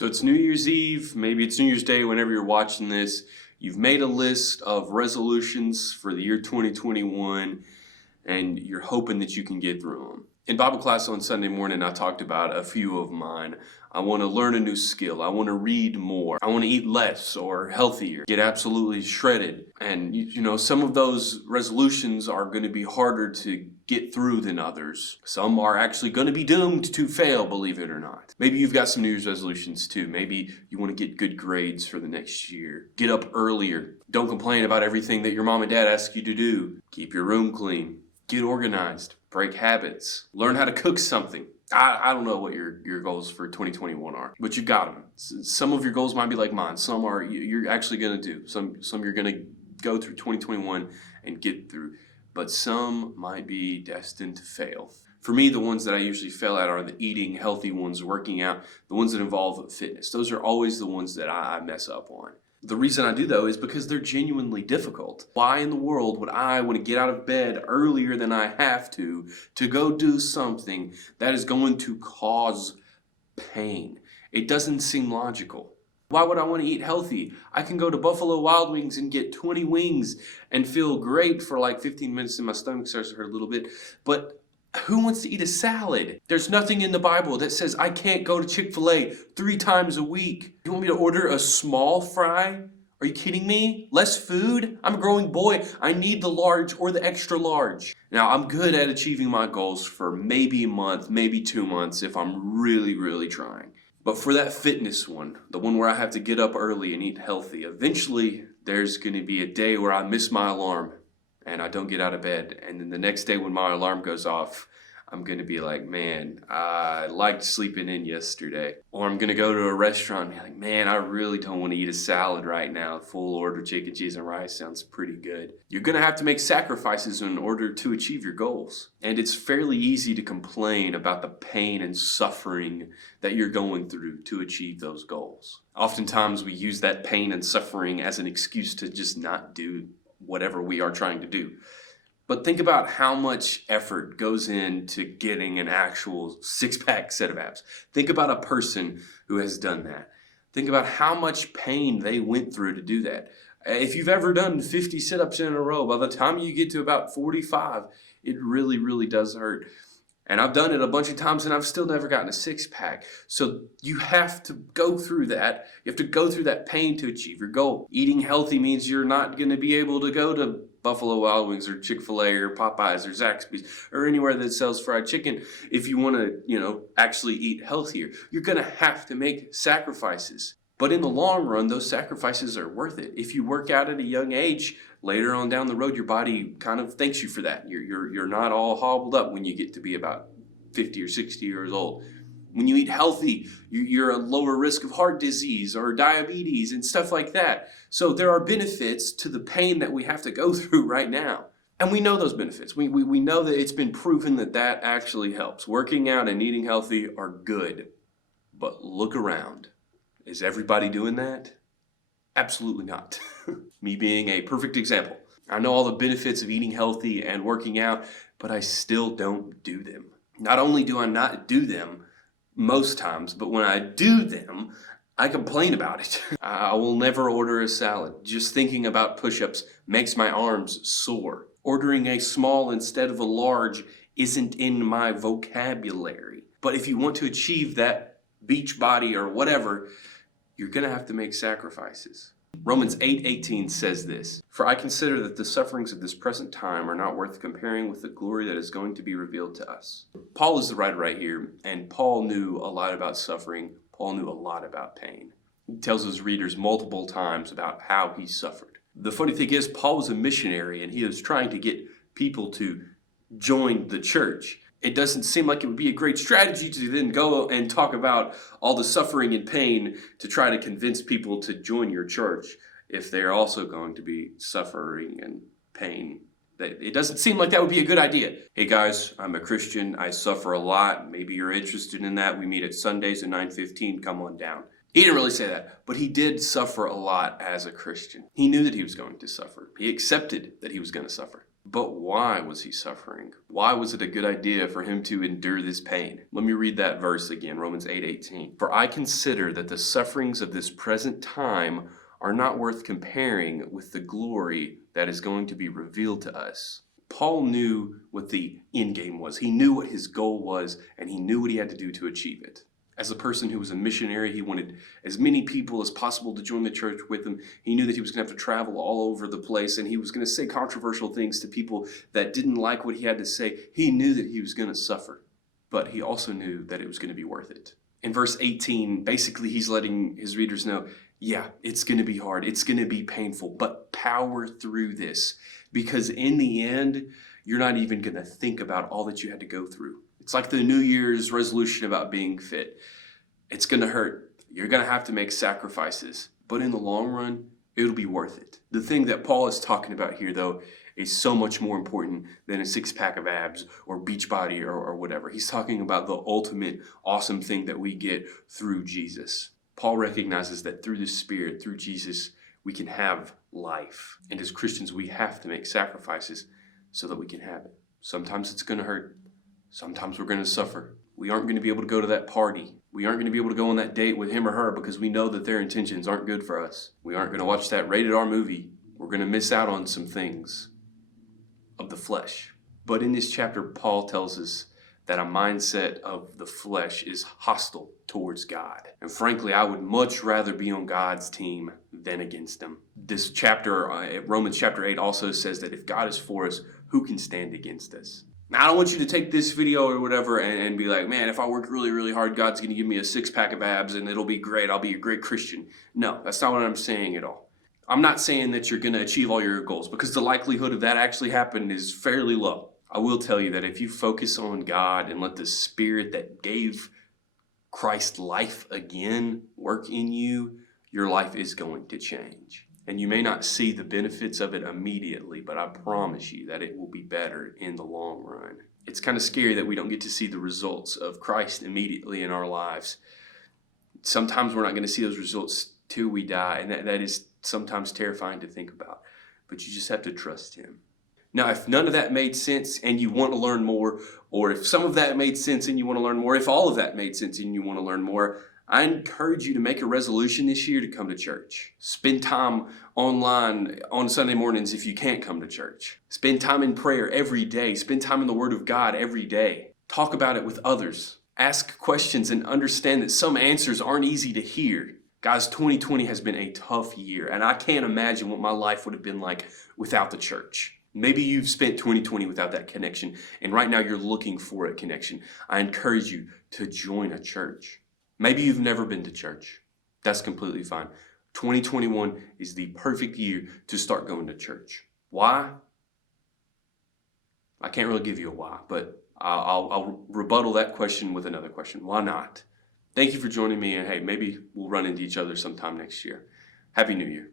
So it's New Year's Eve, maybe it's New Year's Day, whenever you're watching this. You've made a list of resolutions for the year 2021, and you're hoping that you can get through them. In Bible class on Sunday morning, I talked about a few of mine. I want to learn a new skill. I want to read more. I want to eat less or healthier, get absolutely shredded. And some of those resolutions are going to be harder to get through than others. Some are actually going to be doomed to fail, believe it or not. Maybe you've got some New Year's resolutions too. Maybe you want to get good grades for the next year. Get up earlier. Don't complain about everything that your mom and dad ask you to do. Keep your room clean. Get organized. Break habits. Learn how to cook something. I don't know what your goals for 2021 are, but you've got them. Some of your goals might be like mine. Some are you're actually going to do. Some you're going to go through 2021 and get through. But some might be destined to fail. For me, the ones that I usually fail at are the eating healthy ones, working out, the ones that involve fitness. Those are always the ones that I mess up on. The reason I do, though, is because they're genuinely difficult. Why in the world would I want to get out of bed earlier than I have to go do something that is going to cause pain? It doesn't seem logical. Why would I want to eat healthy? I can go to Buffalo Wild Wings and get 20 wings and feel great for like 15 minutes and my stomach starts to hurt a little bit. But who wants to eat a salad? There's nothing in the Bible that says I can't go to Chick-fil-A 3 times a week. You want me to order a small fry? Are you kidding me? Less food? I'm a growing boy. I need the large or the extra large. Now, I'm good at achieving my goals for maybe a month, maybe 2 months if I'm really, really trying. But for that fitness one, the one where I have to get up early and eat healthy, eventually there's going to be a day where I miss my alarm and I don't get out of bed. And then the next day when my alarm goes off, I'm going to be like, man, I liked sleeping in yesterday. Or I'm going to go to a restaurant and be like, man, I really don't want to eat a salad right now. Full order chicken, cheese, and rice sounds pretty good. You're going to have to make sacrifices in order to achieve your goals. And it's fairly easy to complain about the pain and suffering that you're going through to achieve those goals. Oftentimes we use that pain and suffering as an excuse to just not do whatever we are trying to do. But think about how much effort goes into getting an actual six-pack set of abs. Think about a person who has done that. Think about how much pain they went through to do that. If you've ever done 50 sit-ups in a row, by the time you get to about 45, it really, really does hurt. And I've done it a bunch of times and I've still never gotten a six-pack. So you have to go through that. You have to go through that pain to achieve your goal. Eating healthy means you're not going to be able to go to Buffalo Wild Wings or Chick-fil-A or Popeyes or Zaxby's or anywhere that sells fried chicken if you want to, actually eat healthier. You're going to have to make sacrifices. But in the long run, those sacrifices are worth it. If you work out at a young age, later on down the road, your body kind of thanks you for that. You're not all hobbled up when you get to be about 50 or 60 years old. When you eat healthy, you're at lower risk of heart disease or diabetes and stuff like that. So there are benefits to the pain that we have to go through right now. And we know those benefits. We know that it's been proven that actually helps. Working out and eating healthy are good. But look around. Is everybody doing that? Absolutely not. Me being a perfect example. I know all the benefits of eating healthy and working out, but I still don't do them. Not only do I not do them most times, but when I do them, I complain about it. I will never order a salad. Just thinking about push-ups makes my arms sore. Ordering a small instead of a large isn't in my vocabulary. But if you want to achieve that beach body or whatever, you're going to have to make sacrifices. Romans 8:18 says this, "For I consider that the sufferings of this present time are not worth comparing with the glory that is going to be revealed to us." Paul is the writer right here, and Paul knew a lot about suffering. Paul knew a lot about pain. He tells his readers multiple times about how he suffered. The funny thing is, Paul was a missionary, and he was trying to get people to join the church. It doesn't seem like it would be a great strategy to then go and talk about all the suffering and pain to try to convince people to join your church if they're also going to be suffering and pain. It doesn't seem like that would be a good idea. Hey guys, I'm a Christian. I suffer a lot. Maybe you're interested in that. We meet at Sundays at 9:15. Come on down. He didn't really say that, but he did suffer a lot as a Christian. He knew that he was going to suffer. He accepted that he was going to suffer. But why was he suffering? Why was it a good idea for him to endure this pain? Let me read that verse again, Romans 8:18. For I consider that the sufferings of this present time are not worth comparing with the glory that is going to be revealed to us. Paul knew what the end game was. He knew what his goal was, and he knew what he had to do to achieve it. As a person who was a missionary, he wanted as many people as possible to join the church with him. He knew that he was going to have to travel all over the place, and he was going to say controversial things to people that didn't like what he had to say. He knew that he was going to suffer, but he also knew that it was going to be worth it. In verse 18, basically he's letting his readers know, yeah, it's going to be hard. It's going to be painful, but power through this, because in the end, you're not even going to think about all that you had to go through. It's like the New Year's resolution about being fit. It's going to hurt. You're going to have to make sacrifices. But in the long run, it'll be worth it. The thing that Paul is talking about here, though, is so much more important than a six-pack of abs or beach body or whatever. He's talking about the ultimate awesome thing that we get through Jesus. Paul recognizes that through the Spirit, through Jesus, we can have life. And as Christians, we have to make sacrifices so that we can have it. Sometimes it's going to hurt. Sometimes we're going to suffer. We aren't going to be able to go to that party. We aren't going to be able to go on that date with him or her because we know that their intentions aren't good for us. We aren't going to watch that rated R movie. We're going to miss out on some things of the flesh. But in this chapter, Paul tells us that a mindset of the flesh is hostile towards God. And frankly, I would much rather be on God's team than against him. This chapter, Romans chapter 8, also says that if God is for us, who can stand against us? Now, I don't want you to take this video or whatever and be like, man, if I work really, really hard, God's going to give me a six-pack of abs and it'll be great. I'll be a great Christian. No, that's not what I'm saying at all. I'm not saying that you're going to achieve all your goals because the likelihood of that actually happening is fairly low. I will tell you that if you focus on God and let the Spirit that gave Christ life again work in you, your life is going to change. And you may not see the benefits of it immediately, but I promise you that it will be better in the long run. It's kind of scary that we don't get to see the results of Christ immediately in our lives. Sometimes we're not going to see those results till we die, and that is sometimes terrifying to think about. But you just have to trust him. Now, if none of that made sense and you want to learn more, or if some of that made sense and you want to learn more, if all of that made sense and you want to learn more, I encourage you to make a resolution this year to come to church. Spend time online on Sunday mornings if you can't come to church. Spend time in prayer every day. Spend time in the Word of God every day. Talk about it with others. Ask questions and understand that some answers aren't easy to hear. Guys, 2020 has been a tough year, and I can't imagine what my life would have been like without the church. Maybe you've spent 2020 without that connection, and right now you're looking for a connection. I encourage you to join a church. Maybe you've never been to church. That's completely fine. 2021 is the perfect year to start going to church. Why? I can't really give you a why, but I'll rebuttal that question with another question. Why not? Thank you for joining me, and hey, maybe we'll run into each other sometime next year. Happy New Year.